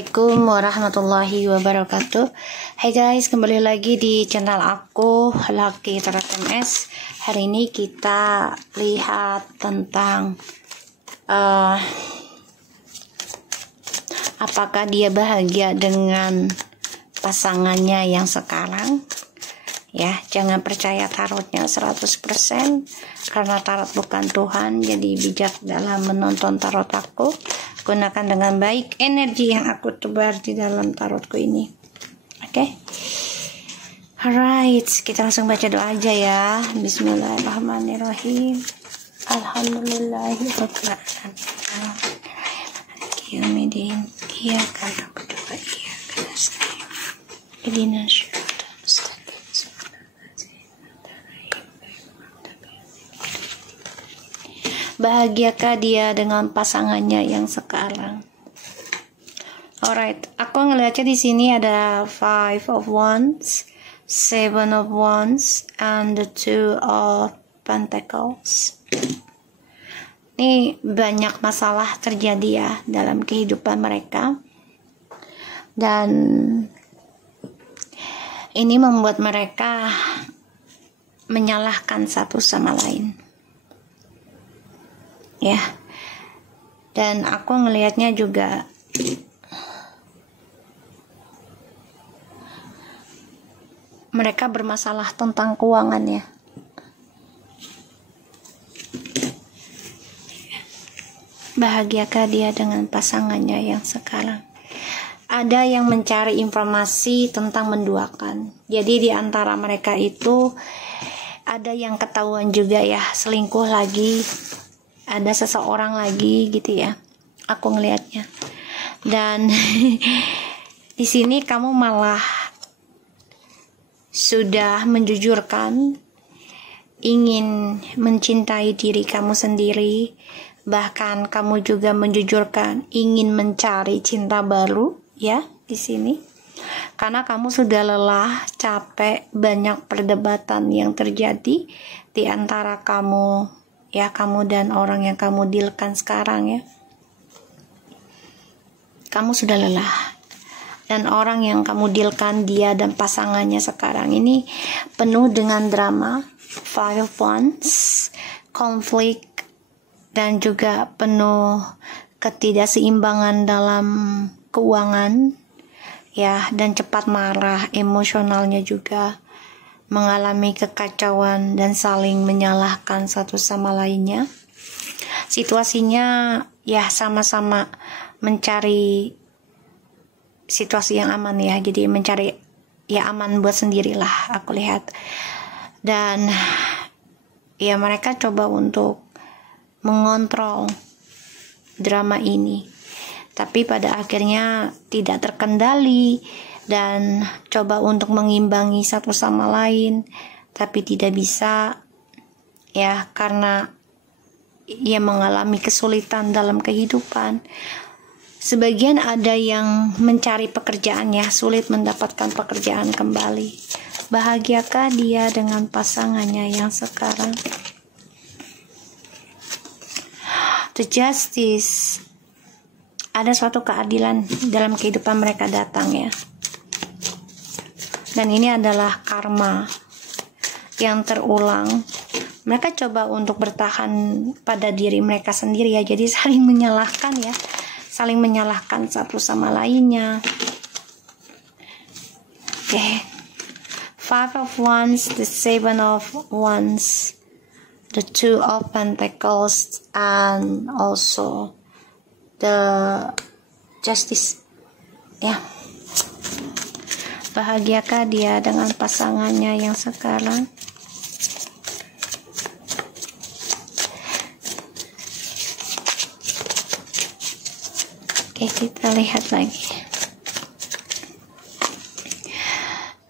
Assalamualaikum warahmatullahi wabarakatuh. Hai guys, kembali lagi di channel aku Lucky Tarot MS. Hari ini kita lihat tentang apakah dia bahagia dengan pasangannya yang sekarang. Ya, jangan percaya tarotnya 100% karena tarot bukan Tuhan. Jadi bijak dalam menonton tarot aku. Gunakan dengan baik energi yang aku tebar di dalam tarotku ini. Oke. Alright, kita langsung baca doa aja ya. Bismillahirrahmanirrahim. Alhamdulillahirabbil alamin. Iyyaka na'budu wa iyyaka nasta'in. Ihdinas siratal mustaqim. Bahagiakah dia dengan pasangannya yang sekarang? Alright, aku ngeliatnya di sini ada 5 of Wands, 7 of Wands, and the 2 of Pentacles. Ini banyak masalah terjadi ya dalam kehidupan mereka, dan ini membuat mereka menyalahkan satu sama lain. Ya, dan aku ngelihatnya juga mereka bermasalah tentang keuangan ya. Bahagiakah dia dengan pasangannya yang sekarang? Ada yang mencari informasi tentang menduakan. Jadi di antara mereka itu ada yang ketahuan juga ya, selingkuh lagi. Ada seseorang lagi gitu ya, aku ngelihatnya. Dan di sini kamu malah sudah menjujurkan ingin mencintai diri kamu sendiri, bahkan kamu juga menjujurkan ingin mencari cinta baru ya di sini. Karena kamu sudah lelah, capek, banyak perdebatan yang terjadi di antara kamu dan orang yang kamu dealkan sekarang ya. Kamu sudah lelah, dan orang yang kamu dealkan, dia dan pasangannya sekarang ini penuh dengan drama, 5 of Wands, konflik, dan juga penuh ketidakseimbangan dalam keuangan ya, dan cepat marah, emosionalnya juga mengalami kekacauan dan saling menyalahkan satu sama lainnya. Situasinya ya sama-sama mencari situasi yang aman ya. Jadi mencari ya aman buat sendirilah aku lihat. Dan ya mereka coba untuk mengontrol drama ini. Tapi pada akhirnya tidak terkendali dan coba untuk mengimbangi satu sama lain, tapi tidak bisa ya, karena ia mengalami kesulitan dalam kehidupan. Sebagian ada yang mencari pekerjaan ya, sulit mendapatkan pekerjaan kembali. Bahagiakah dia dengan pasangannya yang sekarang? The Justice, ada suatu keadilan dalam kehidupan mereka datang ya. Dan ini adalah karma yang terulang. Mereka coba untuk bertahan pada diri mereka sendiri ya. Jadi saling menyalahkan ya. Saling menyalahkan satu sama lainnya. Oke. 5 of Wands, the 7 of Wands, the 2 of Pentacles, and also the Justice. Ya. Bahagiakah dia dengan pasangannya yang sekarang? Oke, kita lihat lagi.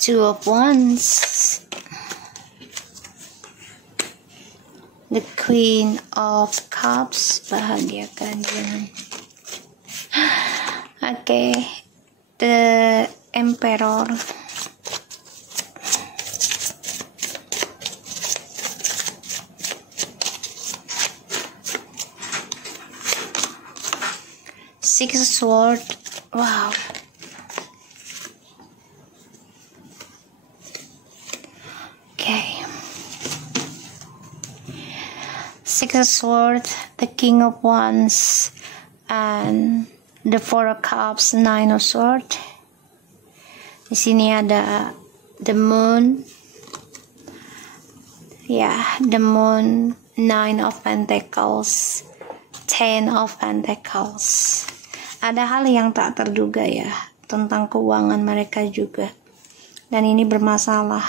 2 of Wands, the Queen of Cups. Bahagiakah dia? Oke, the Emperor. Six of Swords, Wow. Okay. Six of Swords, the King of Wands, and the Four of Cups, Nine of Swords. Di sini ada the Moon. Ya, the Moon, Nine of Pentacles, Ten of Pentacles. Ada hal yang tak terduga ya tentang keuangan mereka juga, dan ini bermasalah.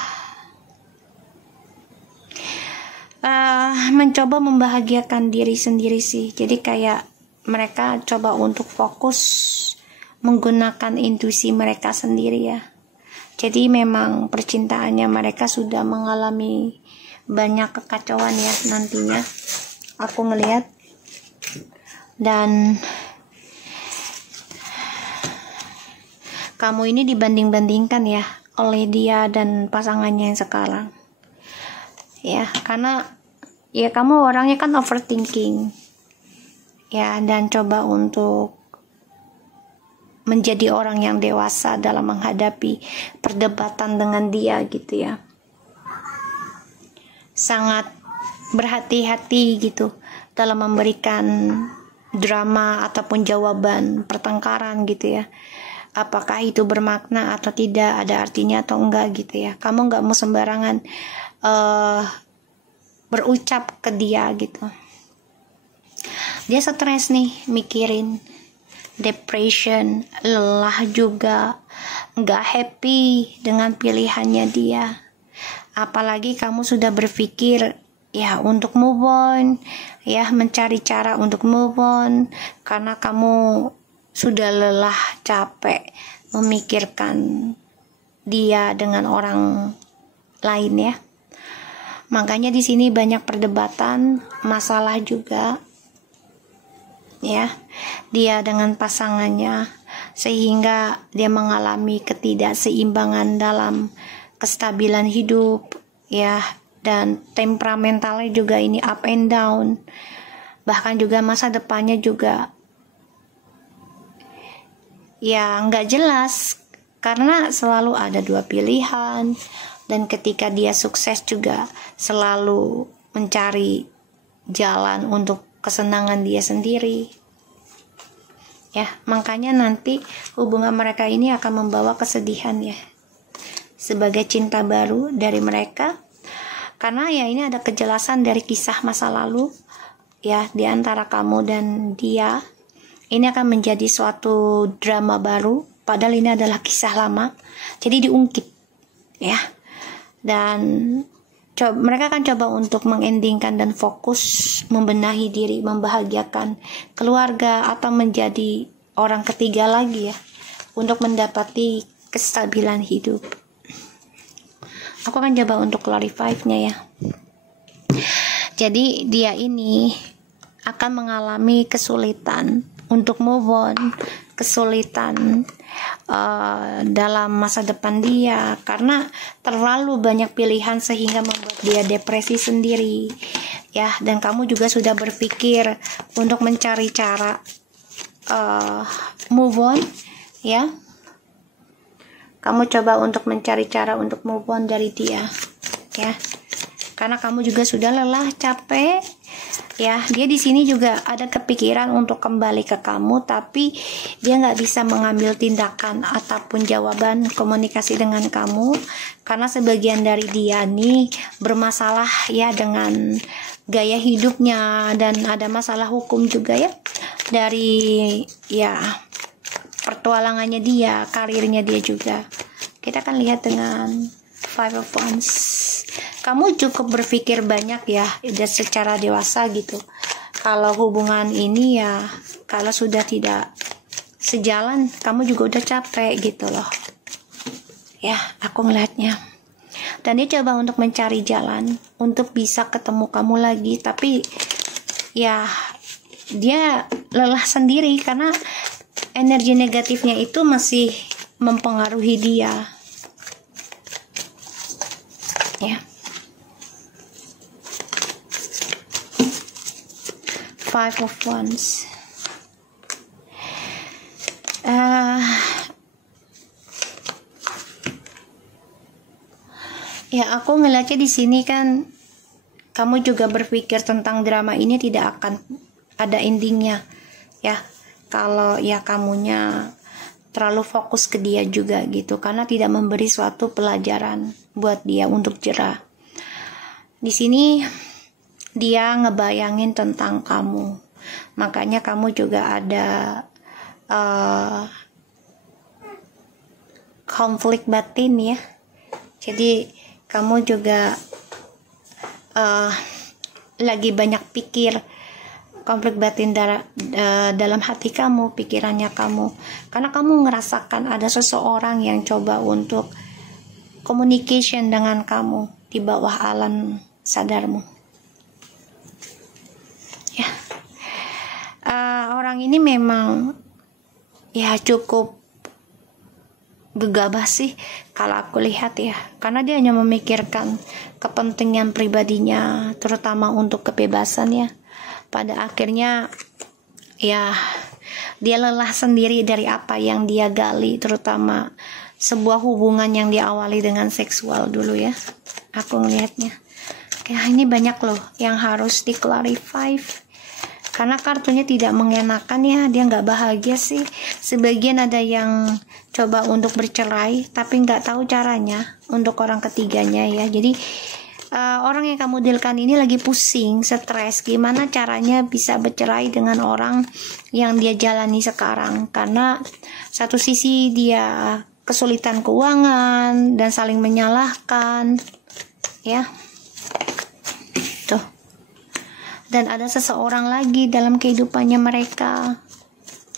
Mencoba membahagiakan diri sendiri sih. Jadi kayak mereka coba untuk fokus menggunakan intuisi mereka sendiri ya. Jadi memang percintaannya mereka sudah mengalami banyak kekacauan ya nantinya, aku ngelihat. Dan kamu ini dibanding-bandingkan ya oleh dia dan pasangannya yang sekarang ya, karena ya kamu orangnya kan overthinking ya, dan coba untuk menjadi orang yang dewasa dalam menghadapi perdebatan dengan dia gitu ya. Sangat berhati-hati gitu dalam memberikan drama ataupun jawaban pertengkaran gitu ya. Apakah itu bermakna atau tidak, ada artinya atau enggak gitu ya. Kamu nggak mau sembarangan berucap ke dia gitu. Dia stres nih mikirin, depression, lelah juga, nggak happy dengan pilihannya dia. Apalagi kamu sudah berpikir ya untuk move on, ya mencari cara untuk move on, karena kamu sudah lelah, capek memikirkan dia dengan orang lain ya. Makanya di sini banyak perdebatan, masalah juga ya, dia dengan pasangannya, sehingga dia mengalami ketidakseimbangan dalam kestabilan hidup ya, dan temperamentalnya juga ini up and down. Bahkan juga masa depannya juga ya nggak jelas, karena selalu ada dua pilihan. Dan ketika dia sukses juga selalu mencari jalan untuk kesenangan dia sendiri ya. Makanya nanti hubungan mereka ini akan membawa kesedihan ya, sebagai cinta baru dari mereka, karena ya ini ada kejelasan dari kisah masa lalu ya di antara kamu dan dia. Ini akan menjadi suatu drama baru, padahal ini adalah kisah lama, jadi diungkit ya. Dan mereka akan coba untuk mengendingkan dan fokus membenahi diri, membahagiakan keluarga, atau menjadi orang ketiga lagi ya, untuk mendapati kestabilan hidup. Aku akan coba untuk clarify-nya ya. Jadi dia ini akan mengalami kesulitan untuk move on, kesulitan dalam masa depan dia, karena terlalu banyak pilihan sehingga membuat dia depresi sendiri ya. Dan kamu juga sudah berpikir untuk mencari cara move on ya. Kamu coba untuk mencari cara untuk move on dari dia ya, karena kamu juga sudah lelah, capek ya. Dia di sini juga ada kepikiran untuk kembali ke kamu, tapi dia nggak bisa mengambil tindakan ataupun jawaban komunikasi dengan kamu, karena sebagian dari dia nih bermasalah ya dengan gaya hidupnya, dan ada masalah hukum juga ya dari ya pertualangannya dia, karirnya dia juga. Kita akan lihat dengan Five of Wands. Kamu cukup berpikir banyak ya, udah secara dewasa gitu. Kalau hubungan ini ya, kalau sudah tidak sejalan, kamu juga udah capek gitu loh. Ya, aku melihatnya. Dan dia coba untuk mencari jalan untuk bisa ketemu kamu lagi, tapi ya dia lelah sendiri karena energi negatifnya itu masih mempengaruhi dia. Ya. Five of Wands. Eh, ya aku ngeliatnya di sini kan kamu juga berpikir tentang drama ini tidak akan ada endingnya ya, kalau ya kamunya terlalu fokus ke dia juga gitu, karena tidak memberi suatu pelajaran buat dia untuk jerah. Di sini dia ngebayangin tentang kamu, makanya kamu juga ada konflik batin ya. Jadi kamu juga lagi banyak pikir, konflik batin dalam hati kamu, pikirannya kamu, karena kamu ngerasakan ada seseorang yang coba untuk communication dengan kamu di bawah alam sadarmu ya. Orang ini memang ya cukup gegabah sih kalau aku lihat ya, karena dia hanya memikirkan kepentingan pribadinya, terutama untuk kebebasan ya. Pada akhirnya ya dia lelah sendiri dari apa yang dia gali, terutama sebuah hubungan yang diawali dengan seksual dulu ya. Aku ngelihatnya ya, ini banyak loh yang harus di-clarify, karena kartunya tidak mengenakan ya, dia nggak bahagia sih. Sebagian ada yang coba untuk bercerai tapi nggak tahu caranya untuk orang ketiganya ya. Jadi orang yang kamu dealkan ini lagi pusing, stres, gimana caranya bisa bercerai dengan orang yang dia jalani sekarang, karena satu sisi dia kesulitan keuangan dan saling menyalahkan ya tuh. Dan ada seseorang lagi dalam kehidupannya mereka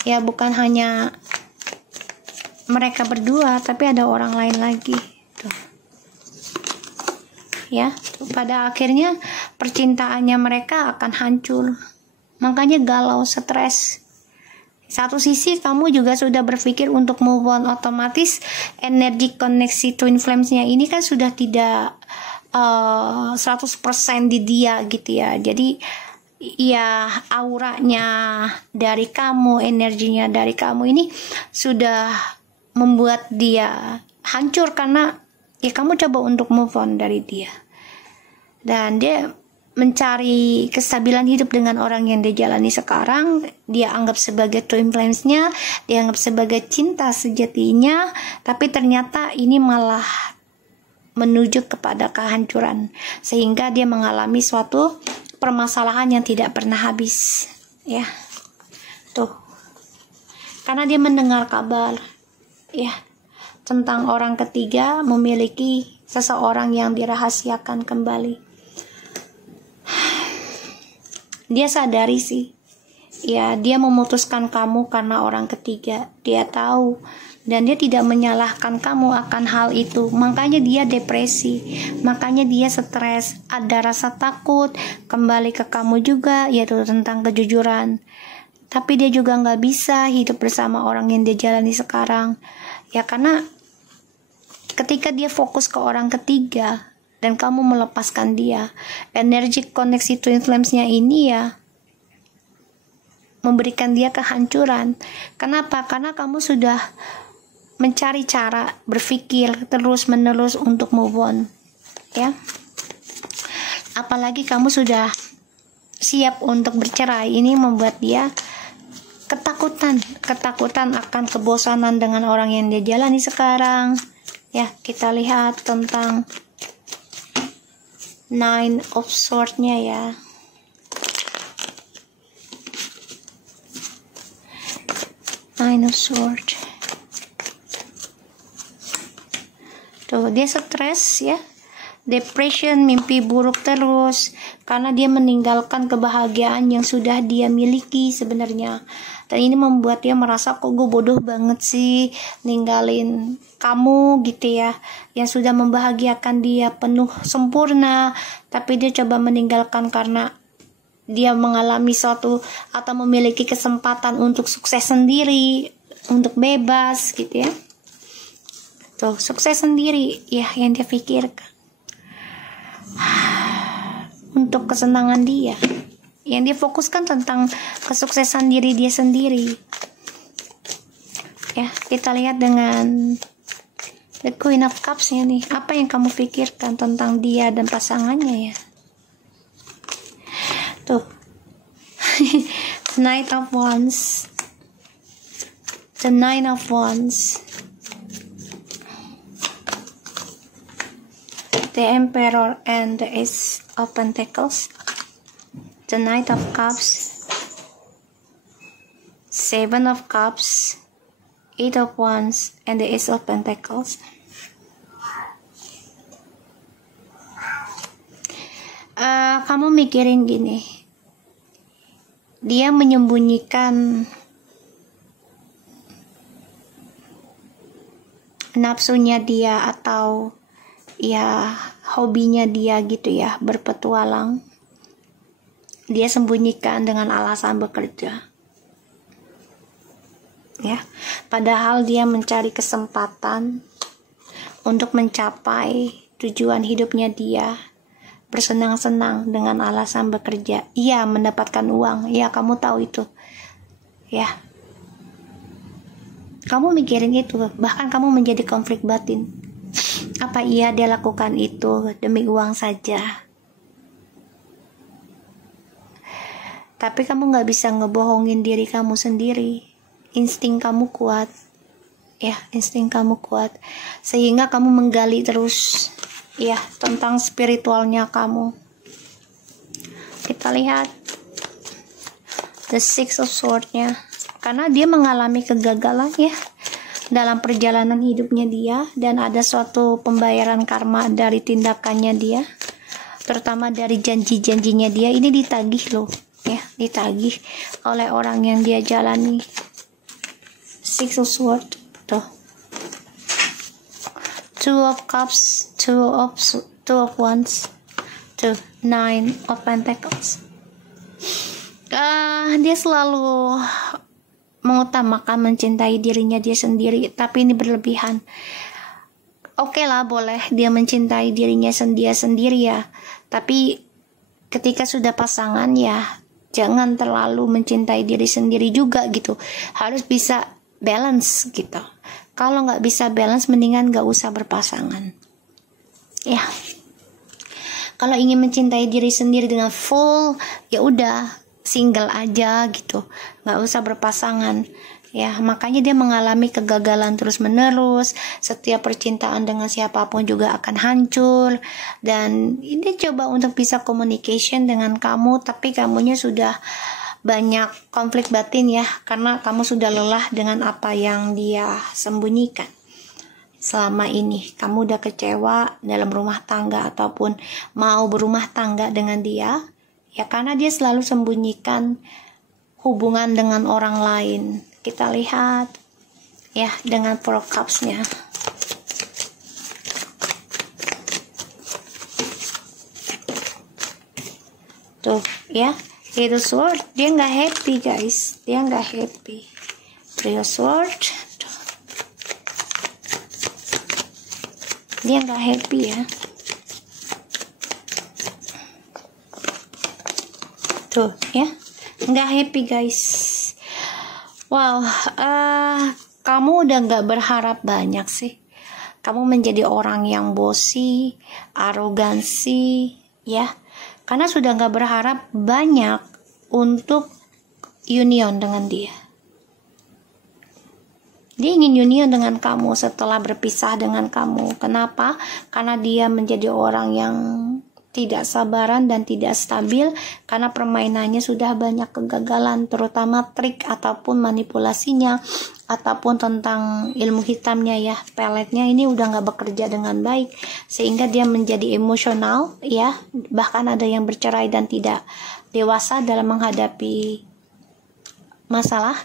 ya, bukan hanya mereka berdua tapi ada orang lain lagi tuh ya. Pada akhirnya percintaannya mereka akan hancur, makanya galau, stres. Satu sisi kamu juga sudah berpikir untuk move on, otomatis energi koneksi twin flames-nya ini kan sudah tidak 100% di dia gitu ya. Jadi ya auranya dari kamu, energinya dari kamu ini sudah membuat dia hancur, karena ya kamu coba untuk move on dari dia. Dan dia mencari kestabilan hidup dengan orang yang dia jalani sekarang. Dia anggap sebagai twin flames-nya, dia anggap sebagai cinta sejatinya, tapi ternyata ini malah menuju kepada kehancuran, sehingga dia mengalami suatu permasalahan yang tidak pernah habis ya tuh, karena dia mendengar kabar ya tentang orang ketiga memiliki seseorang yang dirahasiakan kembali. Dia sadari sih ya, dia memutuskan kamu karena orang ketiga, dia tahu, dan dia tidak menyalahkan kamu akan hal itu. Makanya dia depresi, makanya dia stres, ada rasa takut kembali ke kamu juga, yaitu tentang kejujuran. Tapi dia juga nggak bisa hidup bersama orang yang dia jalani sekarang ya, karena ketika dia fokus ke orang ketiga dan kamu melepaskan dia, energi koneksi twin flames-nya ini ya memberikan dia kehancuran. Kenapa? Karena kamu sudah mencari cara, berpikir terus menerus untuk move on ya. Apalagi kamu sudah siap untuk bercerai, ini membuat dia ketakutan akan kebosanan dengan orang yang dia jalani sekarang ya. Kita lihat tentang Nine of Swords-nya ya. Nine of Swords. Tuh, dia stres ya. Depression, mimpi buruk terus, karena dia meninggalkan kebahagiaan yang sudah dia miliki sebenarnya. Dan ini membuat dia merasa, kok gue bodoh banget sih ninggalin kamu gitu ya, yang sudah membahagiakan dia penuh sempurna, tapi dia coba meninggalkan karena dia mengalami suatu atau memiliki kesempatan untuk sukses sendiri, untuk bebas gitu ya. Tuh, sukses sendiri ya yang dia pikirkan, untuk kesenangan dia. Yang dia fokuskan tentang kesuksesan diri dia sendiri. Ya, kita lihat dengan The Queen of Cups-nya nih. Apa yang kamu pikirkan tentang dia dan pasangannya ya? Tuh. Knight of Wands. The Nine of Wands. The Emperor and the Ace of Pentacles. The Knight of Cups. Seven of Cups. Eight of Wands and the Ace of Pentacles. Kamu mikirin gini, dia menyembunyikan nafsunya dia atau ya hobinya dia gitu ya, berpetualang. Dia sembunyikan dengan alasan bekerja. Ya, padahal dia mencari kesempatan untuk mencapai tujuan hidupnya dia, bersenang-senang dengan alasan bekerja. Iya, mendapatkan uang. Ya, kamu tahu itu. Ya. Kamu mikirin itu, bahkan kamu menjadi konflik batin. Apa iya dia lakukan itu demi uang saja? Tapi kamu gak bisa ngebohongin diri kamu sendiri. Insting kamu kuat. Ya, insting kamu kuat. Sehingga kamu menggali terus ya tentang spiritualnya kamu. Kita lihat The Six of Swords-nya. Karena dia mengalami kegagalan ya dalam perjalanan hidupnya dia, dan ada suatu pembayaran karma dari tindakannya dia, terutama dari janji-janjinya dia. Ini ditagih loh ya, ditagih oleh orang yang dia jalani. Six of Swords tuh. Two of Cups, two of Wands, tuh Nine of Pentacles. Dia selalu mengutamakan mencintai dirinya dia sendiri, tapi ini berlebihan. Oke lah, boleh dia mencintai dirinya sendiri ya, tapi ketika sudah pasangan ya jangan terlalu mencintai diri sendiri juga gitu. Harus bisa balance gitu. Kalau nggak bisa balance, mendingan nggak usah berpasangan ya. Kalau ingin mencintai diri sendiri dengan full, ya udah single aja gitu, nggak usah berpasangan ya. Makanya dia mengalami kegagalan terus menerus. Setiap percintaan dengan siapapun juga akan hancur, dan dia coba untuk bisa communication dengan kamu, tapi kamunya sudah banyak konflik batin ya, karena kamu sudah lelah dengan apa yang dia sembunyikan selama ini. Kamu udah kecewa dalam rumah tangga ataupun mau berumah tangga dengan dia ya, karena dia selalu sembunyikan hubungan dengan orang lain. Kita lihat ya dengan Four of Cups-nya. Tuh ya, itu Sword, dia nggak happy guys, dia nggak happy. Three of Sword, dia nggak happy ya. Tuh ya, nggak happy guys. Wow, kamu udah nggak berharap banyak sih. Kamu menjadi orang yang bosi, arogansi ya, karena sudah nggak berharap banyak untuk union dengan dia. Dia ingin union dengan kamu setelah berpisah dengan kamu. Kenapa? Karena dia menjadi orang yang tidak sabaran dan tidak stabil, karena permainannya sudah banyak kegagalan, terutama trik ataupun manipulasinya, ataupun tentang ilmu hitamnya ya, peletnya ini udah nggak bekerja dengan baik, sehingga dia menjadi emosional ya. Bahkan ada yang bercerai dan tidak dewasa dalam menghadapi masalah,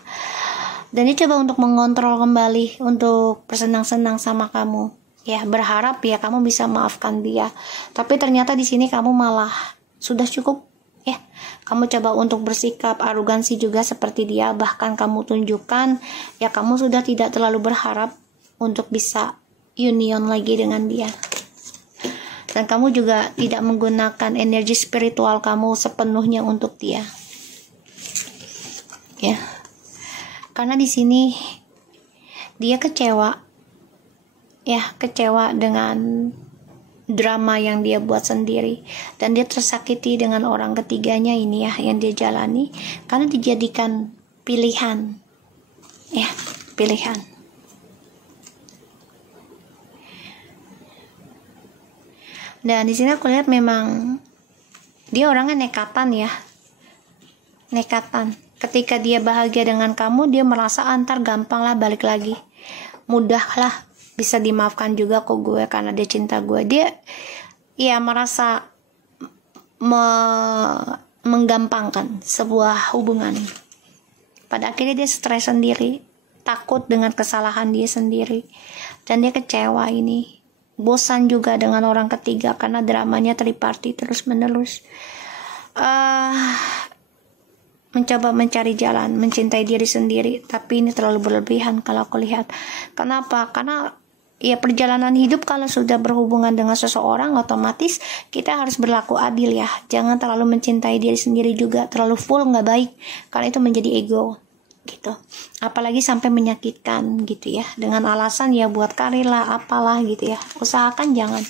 dan dia coba untuk mengontrol kembali untuk bersenang-senang sama kamu ya, berharap ya kamu bisa maafkan dia. Tapi ternyata di sini kamu malah sudah cukup ya. Kamu coba untuk bersikap arogansi juga seperti dia, bahkan kamu tunjukkan ya kamu sudah tidak terlalu berharap untuk bisa union lagi dengan dia. Dan kamu juga tidak menggunakan energi spiritual kamu sepenuhnya untuk dia. Ya. Karena di sini dia kecewa, ya kecewa dengan drama yang dia buat sendiri, dan dia tersakiti dengan orang ketiganya ini ya yang dia jalani, karena dijadikan pilihan, ya pilihan. Dan di sini aku lihat memang dia orangnya nekatan ya, nekatan. Ketika dia bahagia dengan kamu, dia merasa antar gampang lah balik lagi, mudah lah, bisa dimaafkan juga kok gue karena dia cinta gue. Dia ya merasa menggampangkan sebuah hubungan. Pada akhirnya dia stres sendiri, takut dengan kesalahan dia sendiri, dan dia kecewa ini, bosan juga dengan orang ketiga karena dramanya triparty terus menerus. Mencoba mencari jalan mencintai diri sendiri, tapi ini terlalu berlebihan kalau aku lihat. Kenapa? Karena ya perjalanan hidup kalau sudah berhubungan dengan seseorang, otomatis kita harus berlaku adil ya. Jangan terlalu mencintai diri sendiri juga, terlalu full nggak baik, karena itu menjadi ego gitu. Apalagi sampai menyakitkan gitu ya, dengan alasan ya buat karir lah, apalah gitu ya. Usahakan jangan.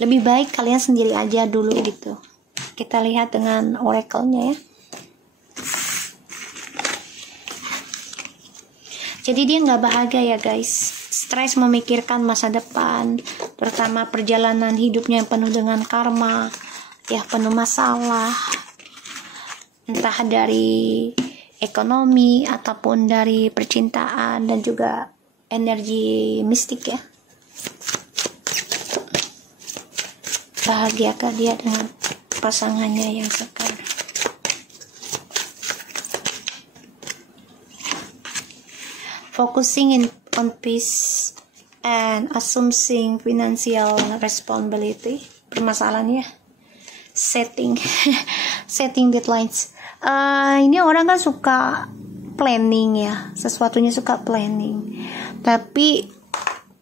Lebih baik kalian sendiri aja dulu gitu. Kita lihat dengan oracle-nya ya. Jadi dia nggak bahagia ya guys, stres memikirkan masa depan, terutama perjalanan hidupnya yang penuh dengan karma, ya penuh masalah, entah dari ekonomi ataupun dari percintaan dan juga energi mistik ya. Bahagiakah dia dengan pasangannya yang sekarang? Focusing on peace and assuming financial responsibility. Permasalahannya setting deadlines. Ini orang kan suka planning ya, sesuatunya suka planning, tapi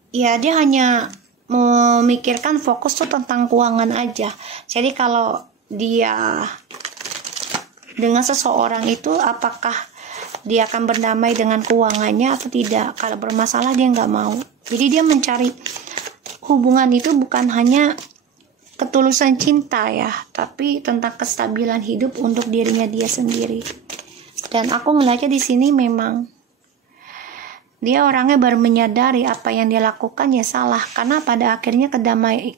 ya dia hanya memikirkan fokus tuh tentang keuangan aja. Jadi kalau dia dengan seseorang itu, apakah dia akan berdamai dengan keuangannya atau tidak? Kalau bermasalah dia nggak mau. Jadi dia mencari hubungan itu bukan hanya ketulusan cinta ya, tapi tentang kestabilan hidup untuk dirinya dia sendiri. Dan aku ngeliatnya di sini memang dia orangnya baru menyadari apa yang dia lakukan ya salah, karena pada akhirnya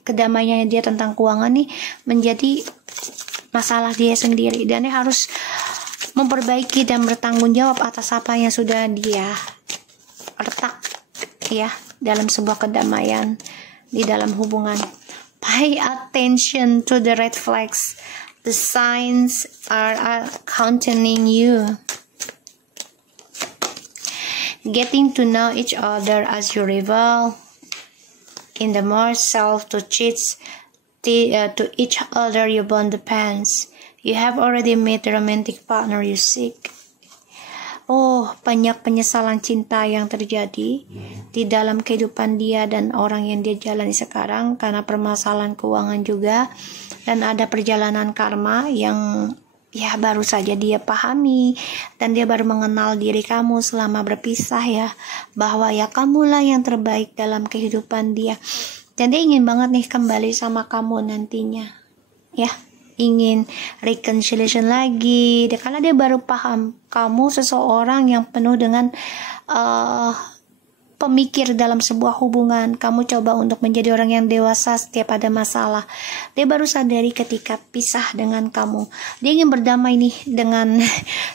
kedamaiannya dia tentang keuangan nih menjadi masalah dia sendiri, dan dia harus memperbaiki dan bertanggung jawab atas apa yang sudah dia retak ya dalam sebuah kedamaian di dalam hubungan. Pay attention to the red flags. The signs are containing you. Getting to know each other as you revel in the more self to each other you bond depends. You have already met the romantic partner you seek. Oh, banyak penyesalan cinta yang terjadi di dalam kehidupan dia dan orang yang dia jalani sekarang karena permasalahan keuangan juga, dan ada perjalanan karma yang ya baru saja dia pahami, dan dia baru mengenal diri kamu selama berpisah ya, bahwa ya kamulah yang terbaik dalam kehidupan dia, dan dia ingin banget nih kembali sama kamu nantinya ya. Ingin reconciliation lagi, karena dia baru paham kamu seseorang yang penuh dengan pemikir dalam sebuah hubungan. Kamu coba untuk menjadi orang yang dewasa setiap ada masalah. Dia baru sadari ketika pisah dengan kamu. Dia ingin berdamai nih dengan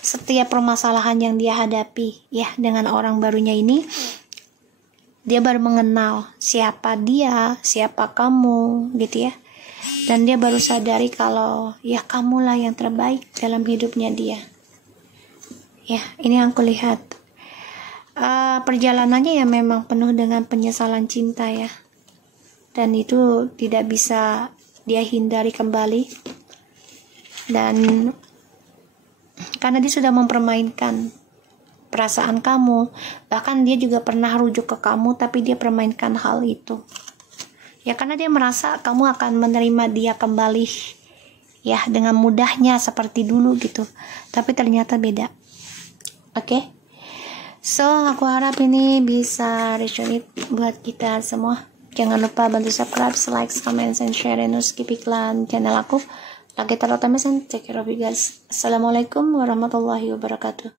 setiap permasalahan yang dia hadapi ya, dengan orang barunya ini. Dia baru mengenal siapa dia, siapa kamu gitu ya. Dan dia baru sadari kalau ya kamulah yang terbaik dalam hidupnya dia. Ya, ini yang aku lihat. Perjalanannya ya memang penuh dengan penyesalan cinta ya. Dan itu tidak bisa dia hindari kembali. Dan karena dia sudah mempermainkan perasaan kamu, bahkan dia juga pernah rujuk ke kamu, tapi dia permainkan hal itu. Ya karena dia merasa kamu akan menerima dia kembali ya dengan mudahnya seperti dulu gitu. Tapi ternyata beda. Oke? So, aku harap ini bisa resonate buat kita semua. Jangan lupa bantu subscribe, like, comment, and share, dan skip iklan channel aku. Lagi terutama, take care of you guys. Assalamualaikum warahmatullahi wabarakatuh.